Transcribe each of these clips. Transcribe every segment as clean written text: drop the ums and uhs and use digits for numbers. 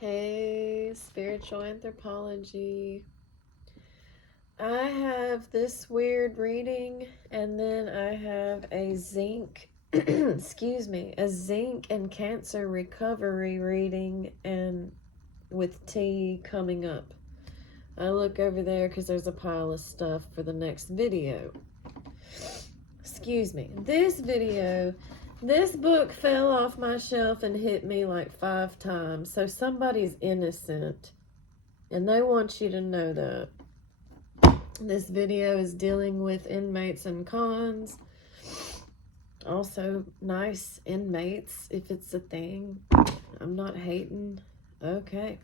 Hey, spiritual anthropology. I have this weird reading, and then I have a zinc, a zinc and cancer recovery reading, and with tea coming up. I look over there because there's a pile of stuff for the next video. This book fell off my shelf and hit me like 5 times, so somebody's innocent, and they want you to know that. This video is dealing with inmates and cons. Also, nice inmates, if it's a thing. I'm not hating. Okay.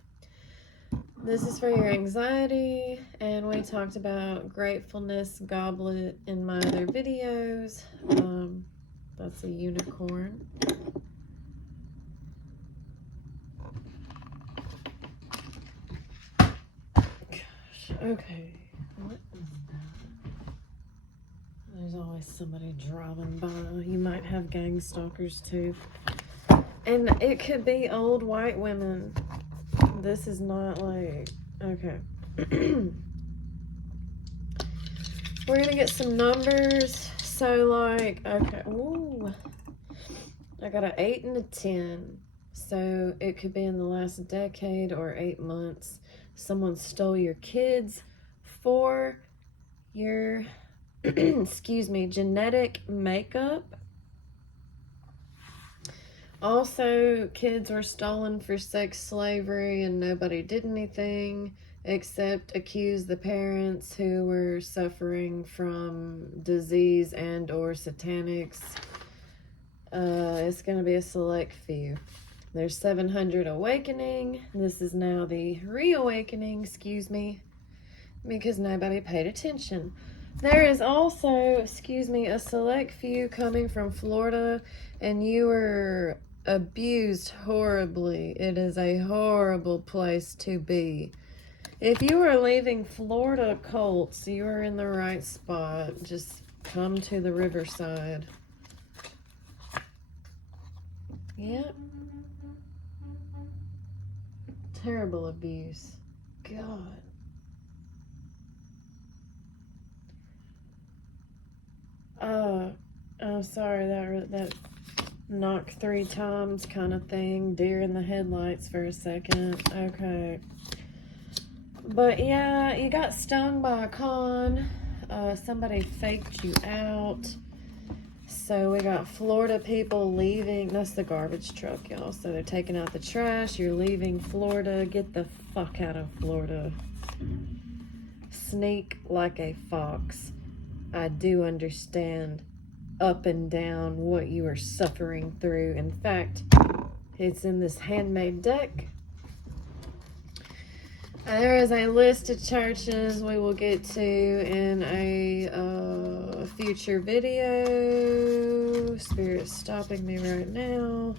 This is for your anxiety, and we talked about gratefulness goblet in my other videos. That's a unicorn. Gosh, okay. What is that? There's always somebody driving by. You might have gangstalkers too. And it could be old white women. This is not like, okay. We're gonna get some numbers. So like, okay, ooh. I got an 8 and a 10. So it could be in the last decade or 8 months. Someone stole your kids for your, genetic makeup. Also, kids were stolen for sex slavery and nobody did anything except accuse the parents who were suffering from disease and or satanics. It's going to be a select few. There's 700 awakening. This is now the reawakening, because nobody paid attention. There is also, a select few coming from Florida, and you were abused horribly. It is a horrible place to be. If you are leaving Florida cults, you are in the right spot. Just come to the riverside. Yep. Terrible abuse. God. I'm sorry, that knock 3 times kind of thing. Deer in the headlights for a second. Okay. But yeah, you got stung by a con. Somebody faked you out. So we got Florida people leaving. That's the garbage truck, y'all. So they're taking out the trash. You're leaving Florida. Get the fuck out of Florida. Sneak like a fox. I do understand up and down what you are suffering through. In fact, it's in this handmade deck. There is a list of churches we will get to in a future video. Spirit's stopping me right now.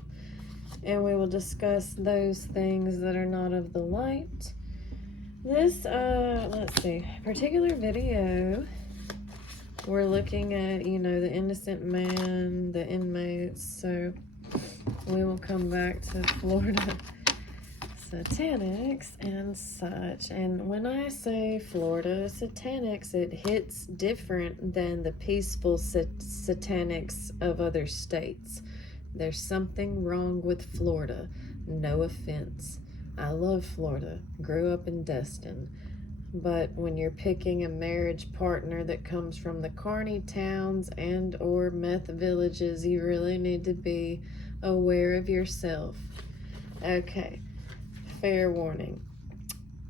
And we will discuss those things that are not of the light. This, let's see, particular video, we're looking at, the innocent man, the inmates. So we will come back to Florida satanics and such. And when I say Florida satanics, it hits different than the peaceful satanics of other states. There's something wrong with Florida. No offense. I love Florida. Grew up in Destin. But when you're picking a marriage partner that comes from the carny towns and or meth villages, you really need to be aware of yourself. Okay. Fair warning.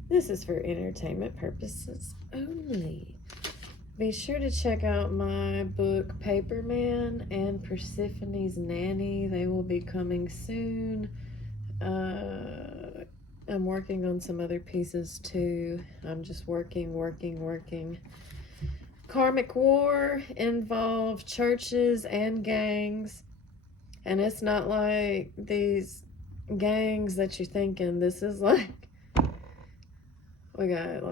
This is for entertainment purposes only. Be sure to check out my book, Paperman and Persephone's Nanny. They will be coming soon. I'm working on some other pieces too. I'm just working. Karmic War involved churches and gangs. And it's not like these gangs that you're thinking. This is like, we got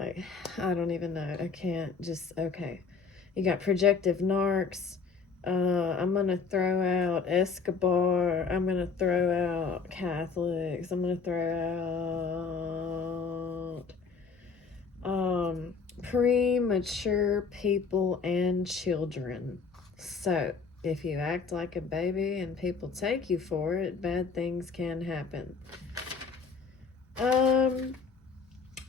I don't even know. I can't just, okay. You got projective narcs, I'm going to throw out Escobar. I'm going to throw out Catholics. I'm going to throw out premature people and children. So, if you act like a baby and people take you for it, bad things can happen.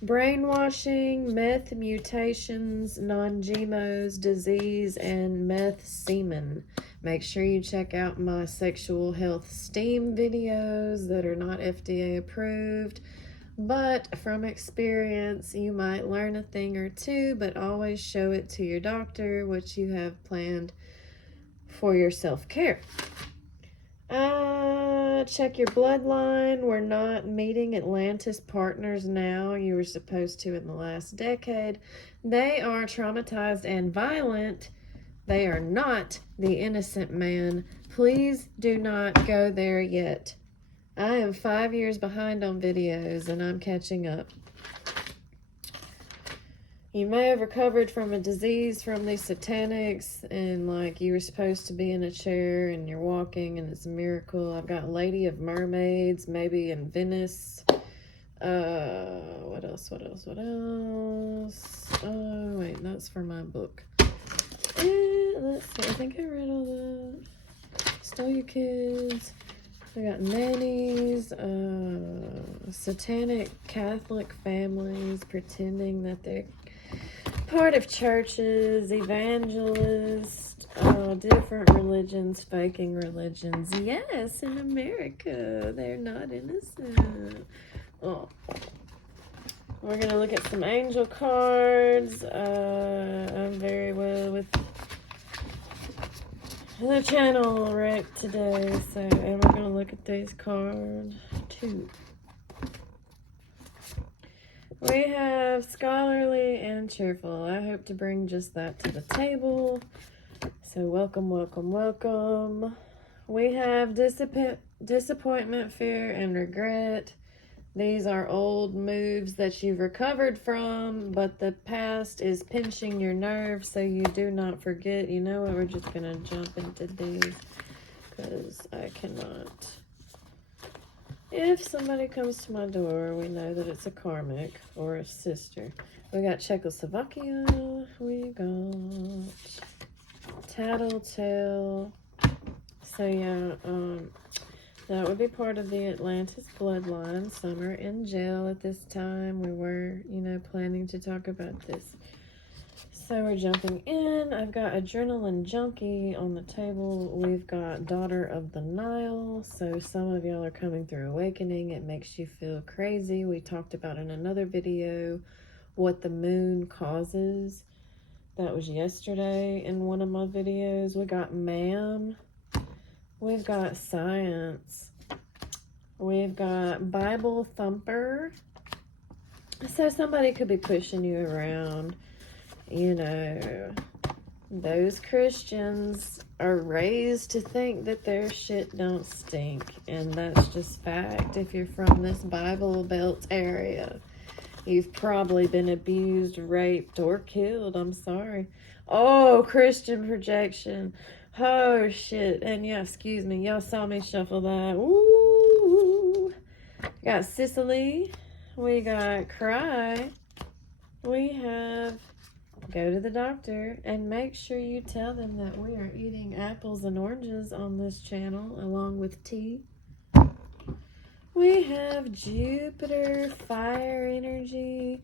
Brainwashing, meth mutations, non-GMOs, disease, and meth semen. Make sure you check out my sexual health STEAM videos that are not FDA approved. But from experience, you might learn a thing or two, but always show it to your doctor what you have planned for your self-care. Check your bloodline. We're not meeting Atlantis partners now. You were supposed to in the last decade. They are traumatized and violent. They are not the innocent man. Please do not go there yet. I am 5 years behind on videos and I'm catching up. You may have recovered from a disease from these satanics, and like you were supposed to be in a chair and you're walking and it's a miracle. I've got Lady of Mermaids, maybe in Venice. What else? Oh, wait, that's for my book. Let's see, I think I read all that. Stole Your Kids. We got nannies, satanic Catholic families pretending that they're part of churches, evangelists, different religions, faking religions. Yes, in America, they're not innocent. Oh. We're going to look at some angel cards. I'm very well with the channel wrecked today, and we're going to look at these cards too. We have scholarly and cheerful. I hope to bring just that to the table. So welcome, welcome, welcome. We have disappointment, fear, and regret. These are old moves that you've recovered from, but the past is pinching your nerves so you do not forget. You know what? We're just going to jump into these because I cannot. If somebody comes to my door, we know that it's a karmic or a sister. We got Czechoslovakia. We got Tattletale. So yeah, that would be part of the Atlantis bloodline. Some are in jail at this time. We were, planning to talk about this. So we're jumping in. I've got Adrenaline Junkie on the table. We've got Daughter of the Nile. So some of y'all are coming through awakening. It makes you feel crazy. We talked about in another video what the moon causes. That was yesterday in one of my videos. We got Ma'am. We've got Science. We've got Bible Thumper. So somebody could be pushing you around. Those Christians are raised to think that their shit don't stink. And that's just fact. If you're from this Bible Belt area, you've probably been abused, raped, or killed. I'm sorry. Oh, Christian projection. Oh, shit. And yeah, excuse me. Y'all saw me shuffle that. Ooh. Got Sicily. We got Cry. We have Go to the Doctor. And make sure you tell them that we are eating apples and oranges on this channel along with tea. We have Jupiter, Fire Energy.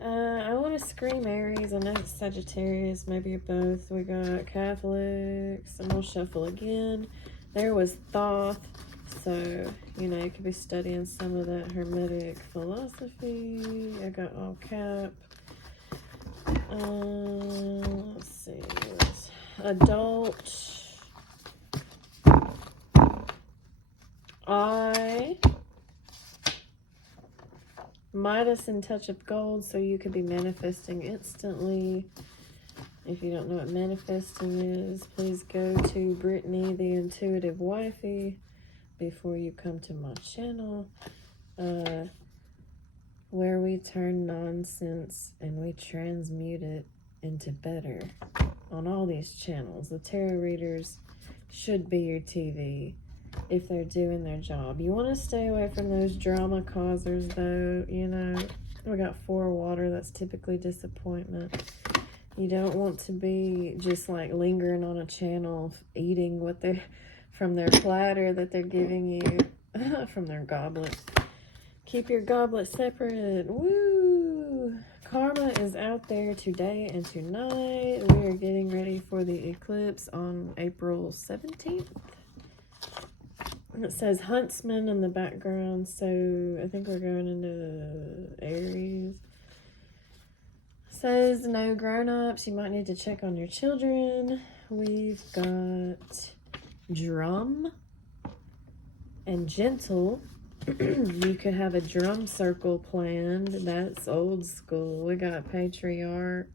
I want to scream Aries. I know it's Sagittarius, maybe both. We got Catholics, and we'll shuffle again. There was Thoth, so, you could be studying some of that Hermetic philosophy. I got all cap. Let's see. Adult. Midas and Touch of Gold, so you could be manifesting instantly. If you don't know what manifesting is, please go to Brittany, the Intuitive Wifey, before you come to my channel, where we turn nonsense and we transmute it into better on all these channels. The tarot readers should be your TV if they're doing their job. You want to stay away from those drama causers, though. You know, we got 4 water. That's typically disappointment. You don't want to be just like lingering on a channel, eating what they're from their platter that they're giving you from their goblet. Keep your goblet separate. Woo! Karma is out there today and tonight. We are getting ready for the eclipse on April 17th. It says Huntsman in the background, so I think we're going into Aries. Says no grown-ups. You might need to check on your children. We've got drum and gentle. You could have a drum circle planned. That's old school. We got patriarch.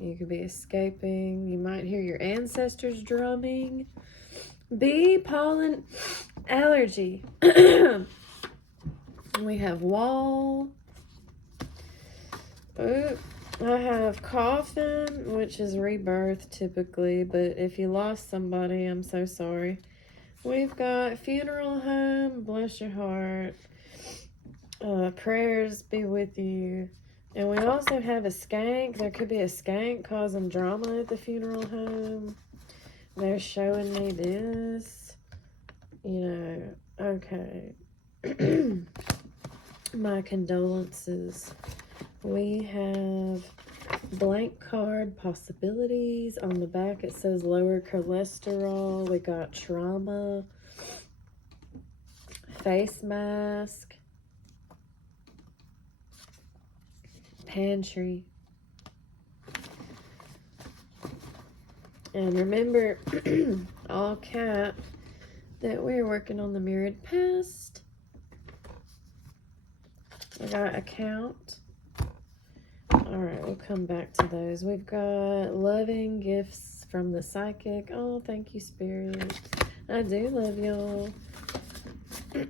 You could be escaping. You might hear your ancestors drumming. Bee pollen allergy. We have wall. Ooh, I have coffin, which is rebirth typically, but if you lost somebody, I'm so sorry. We've got funeral home, bless your heart. Prayers be with you. And we also have a skank. There could be a skank causing drama at the funeral home. They're showing me this. You know, okay. My condolences. We have blank card possibilities. On the back it says lower cholesterol. We got trauma, face mask, pantry. And remember, all cap, that we're working on the mirrored past. We got account. Alright, we'll come back to those. We've got loving gifts from the psychic. Oh, thank you, Spirit. I do love y'all.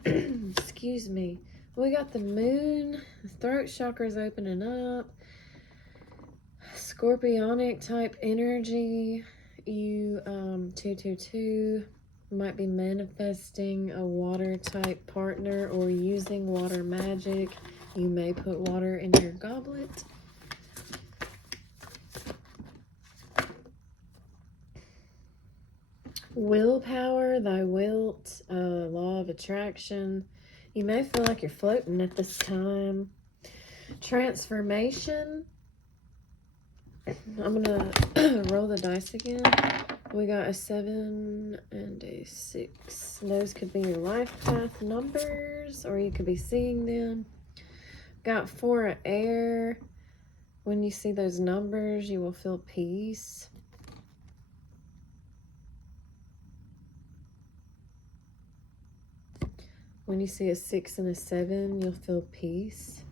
Excuse me. We got the moon. The throat chakra's opening up. Scorpionic type energy. You, 222, might be manifesting a water type partner or using water magic. You may put water in your goblet. Willpower, thy wilt, law of attraction. You may feel like you're floating at this time. Transformation. I'm going to roll the dice again. We got a 7 and a 6. Those could be your life path numbers, or you could be seeing them. Got 4 of air. When you see those numbers, you will feel peace. When you see a 6 and a 7, you'll feel peace.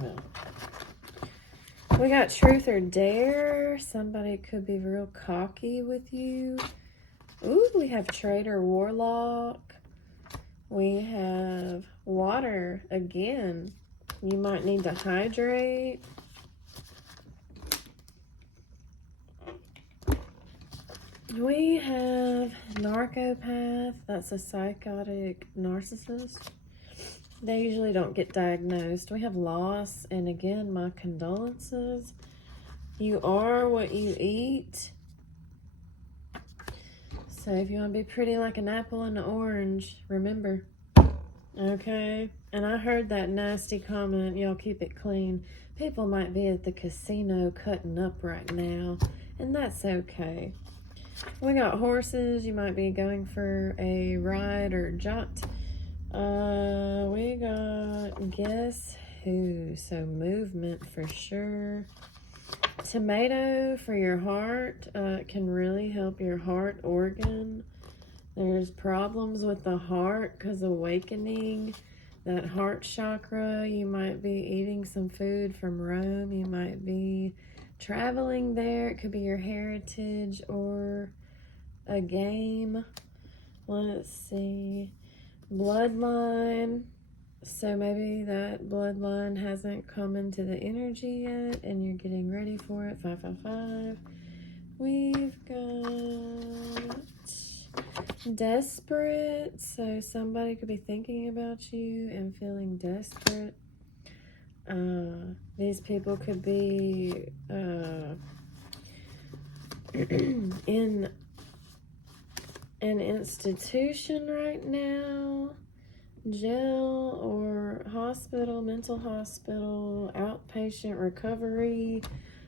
Well, we got truth or dare. Somebody could be real cocky with you. Ooh, we have traitor warlock. We have water again. You might need to hydrate. We have narcopath. That's a psychotic narcissist. They usually don't get diagnosed. We have loss, and again, my condolences. You are what you eat. So if you want to be pretty like an apple and an orange, remember. Okay? And I heard that nasty comment, y'all keep it clean. People might be at the casino cutting up right now, and that's okay. We got horses. You might be going for a ride or jot. We got guess who. So movement for sure. Tomato for your heart. Can really help your heart organ. There's problems with the heart because awakening that heart chakra. You might be eating some food from Rome. You might be traveling there. It could be your heritage or a game. Let's see. Bloodline. So maybe that bloodline hasn't come into the energy yet and you're getting ready for it. 555. We've got desperate. So somebody could be thinking about you and feeling desperate. These people could be in an institution right now, jail or hospital, mental hospital, outpatient recovery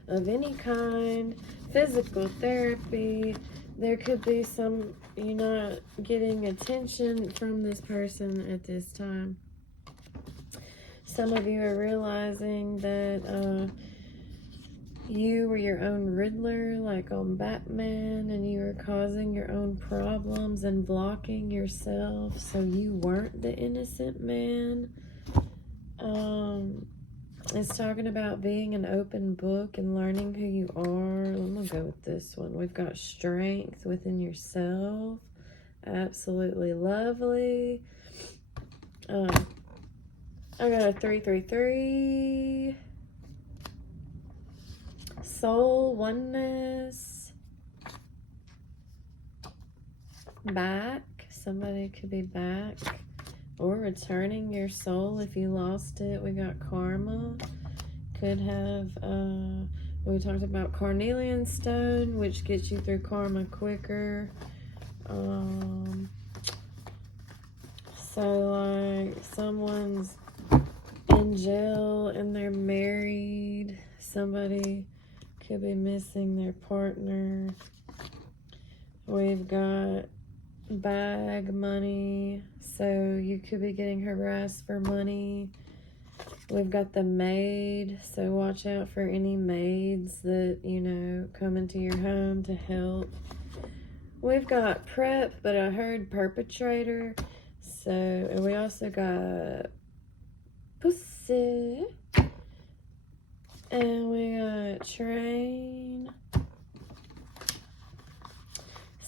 of any kind, physical therapy. There could be some, you're not getting attention from this person at this time. Some of you are realizing that you were your own Riddler, like on Batman, and you were causing your own problems and blocking yourself, so you weren't the innocent man. It's talking about being an open book and learning who you are. I'm gonna go with this one. We've got strength within yourself. Absolutely lovely. I got a 333. Soul oneness. Back. Somebody could be back or returning your soul if you lost it. We got karma. Could have, we talked about carnelian stone, which gets you through karma quicker. So like someone's in jail and they're married. Somebody could be missing their partner. We've got bag money, so you could be getting harassed for money. We've got the maid, so watch out for any maids that, you know, come into your home to help. We've got prep, but I heard perpetrator. So, and we also got pussy. And we got train.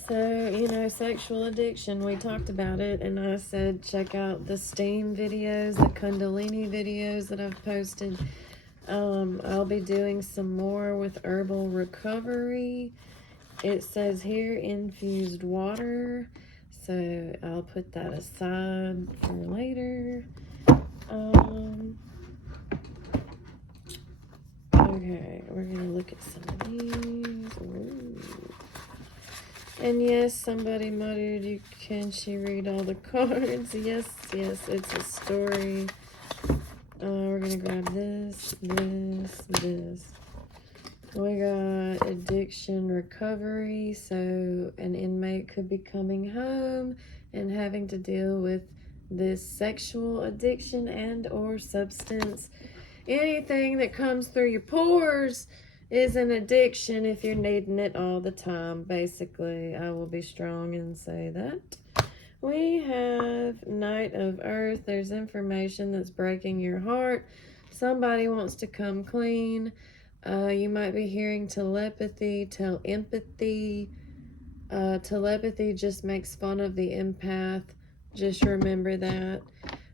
So, you know, sexual addiction, we talked about it, and I said check out the steam videos, the Kundalini videos that I've posted. I'll be doing some more with herbal recovery. It says here infused water, so I'll put that aside for later. Okay, we're gonna look at some of these. Ooh. And yes, somebody muttered, can she read all the cards? Yes, it's a story. We're gonna grab this. We got addiction recovery. So an inmate could be coming home and having to deal with this sexual addiction and or substance. Anything that comes through your pores is an addiction if you're needing it all the time. Basically, I will be strong and say that. We have Knight of Earth. There's information that's breaking your heart. Somebody wants to come clean. You might be hearing telepathy, empathy. Telepathy just makes fun of the empath. Just remember that.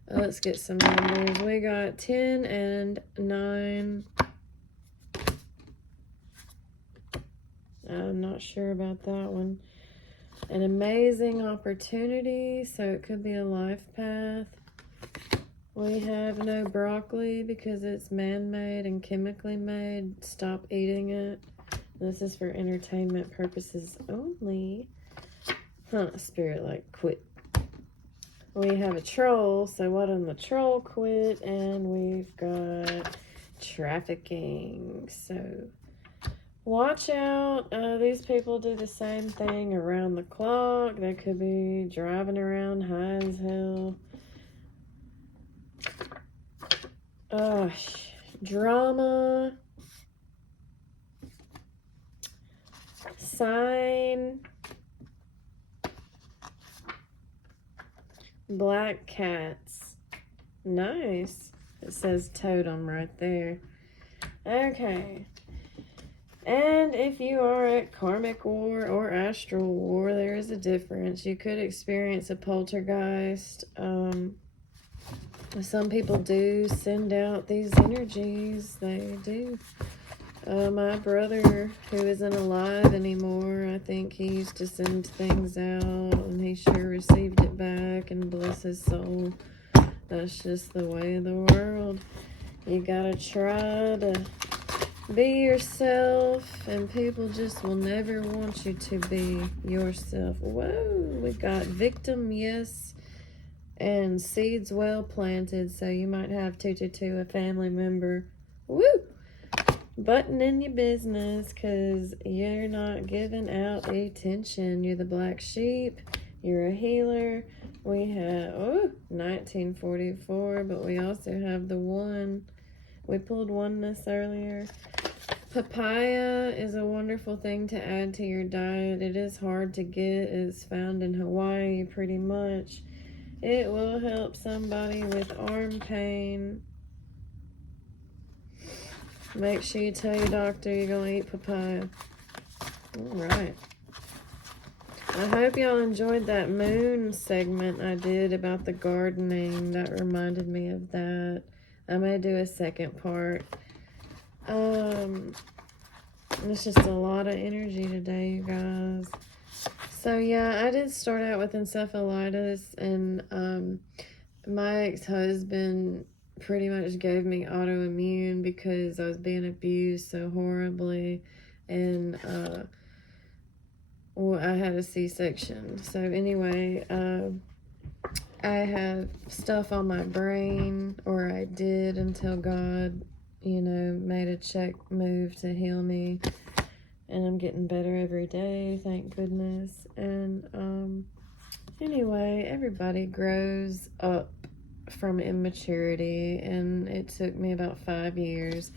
Let's get some numbers. We got 10 and 9. I'm not sure about that one. An amazing opportunity, so it could be a life path. We have no broccoli because it's man-made and chemically made. Stop eating it. This is for entertainment purposes only. Spirit like quit. We have a troll, so what on the troll quit, and we've got trafficking. So watch out. These people do the same thing around the clock. They could be driving around high as hell. Drama. Sign. Black cats. Nice. It says totem right there. Okay. And if you are at karmic war or astral war, there is a difference. You could experience a poltergeist. Some people do send out these energies. They do. My brother, who isn't alive anymore, I think he used to send things out, and he sure received it back, and bless his soul. That's just the way of the world. You gotta try to be yourself, and people just will never want you to be yourself. Whoa, we got victim, yes, and seeds well planted, so you might have 222, a family member. Woo! Button in your business, because you're not giving out attention. You're the black sheep. You're a healer. We have 1944, but we also have the one. We pulled oneness earlier. Papaya is a wonderful thing to add to your diet. It is hard to get. It's found in Hawaii pretty much. It will help somebody with arm pain. Make sure you tell your doctor you're going to eat papaya. Alright. I hope y'all enjoyed that moon segment I did about the gardening. That reminded me of that. I may do a second part. It's just a lot of energy today, you guys. So yeah, I did start out with encephalitis, and my ex-husband pretty much gave me autoimmune because I was being abused so horribly, and I had a C-section. So anyway, I have stuff on my brain, or I did, until God, made a check move to heal me, and I'm getting better every day, thank goodness. And anyway, everybody grows up from immaturity, and it took me about 5 years.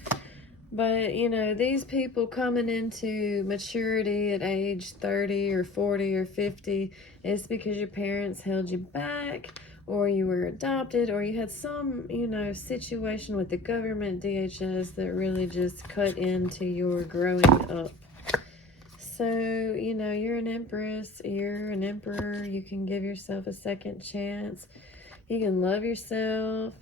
But, these people coming into maturity at age 30 or 40 or 50, it's because your parents held you back, or you were adopted, or you had some, situation with the government, DHS, that really just cut into your growing up. So, you're an empress, you're an emperor, you can give yourself a second chance. You can love yourself,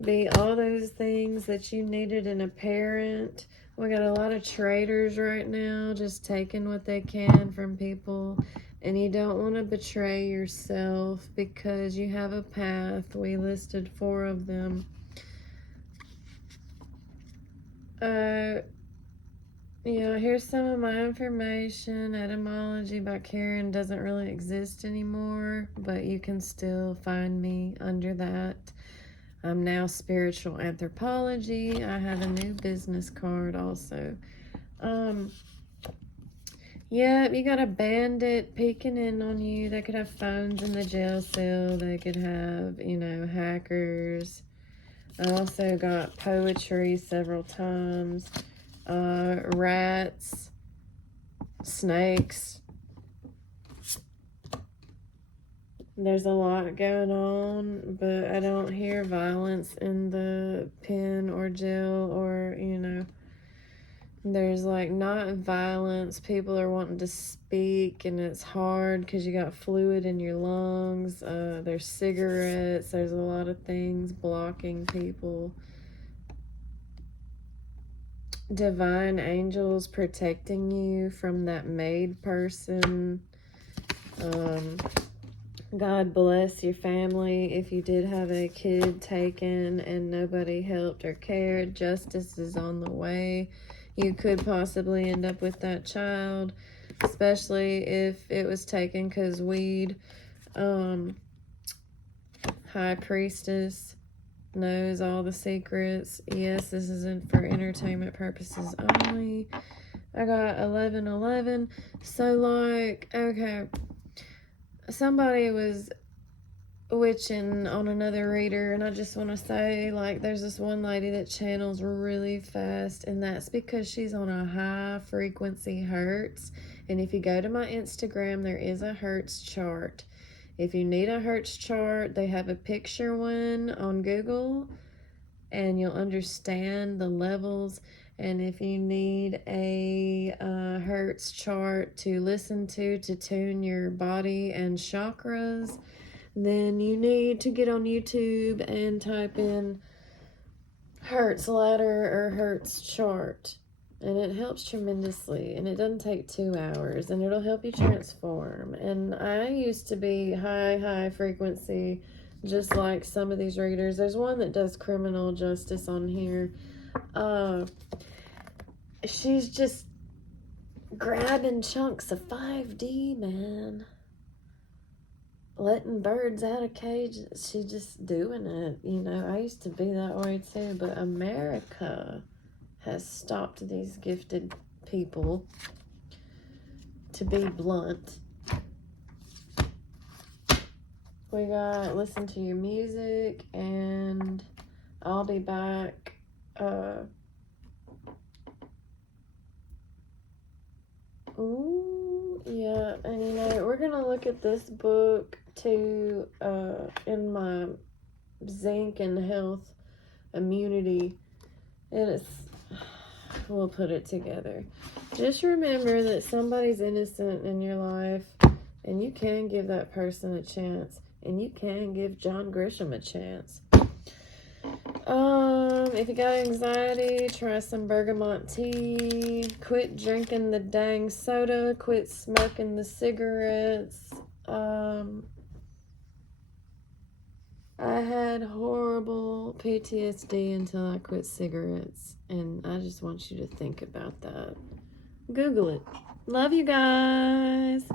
be all those things that you needed in a parent. We got a lot of traitors right now, just taking what they can from people. And you don't want to betray yourself because you have a path. We listed 4 of them. Here's some of my information. Etymology by Karen doesn't really exist anymore, but you can still find me under that. I'm now spiritual anthropology. I have a new business card also. You got a bandit peeking in on you. They could have phones in the jail cell. They could have, hackers. I also got poetry several times. Rats, snakes. There's a lot going on, but I don't hear violence in the pen or jail, or, there's not violence. People are wanting to speak, and it's hard because you got fluid in your lungs. There's cigarettes. There's a lot of things blocking people. Divine angels protecting you from that maid person. God bless your family. If you did have a kid taken and nobody helped or cared, justice is on the way. You could possibly end up with that child, especially if it was taken because weed. High Priestess knows all the secrets. Yes, this isn't for entertainment purposes only. I got 1111. So, okay, somebody was witching on another reader, and I just want to say, there's this one lady that channels really fast, and that's because she's on a high frequency hertz. And if you go to my Instagram, there is a hertz chart. If you need a hertz chart, they have a picture one on Google, and you'll understand the levels. And if you need a Hertz chart to listen to tune your body and chakras, then you need to get on YouTube and type in Hertz ladder or Hertz chart. And it helps tremendously, and it doesn't take 2 hours, and it'll help you transform. And I used to be high frequency, just like some of these readers. There's one that does criminal justice on here. She's just grabbing chunks of 5D, man. Letting birds out of cages. She's just doing it. You know, I used to be that way too, but Àmerica has stopped these gifted people, to be blunt. We got listen to your music, and I'll be back. Ooh, yeah, and you know, we're gonna look at this book too, in my zinc and health immunity, and we'll put it together. Just remember that somebody's innocent in your life, and you can give that person a chance, and you can give John Grisham a chance. If you got anxiety, try some bergamot tea. Quit drinking the dang soda. Quit smoking the cigarettes. I had horrible PTSD until I quit cigarettes, and I just want you to think about that. Google it. Love you guys.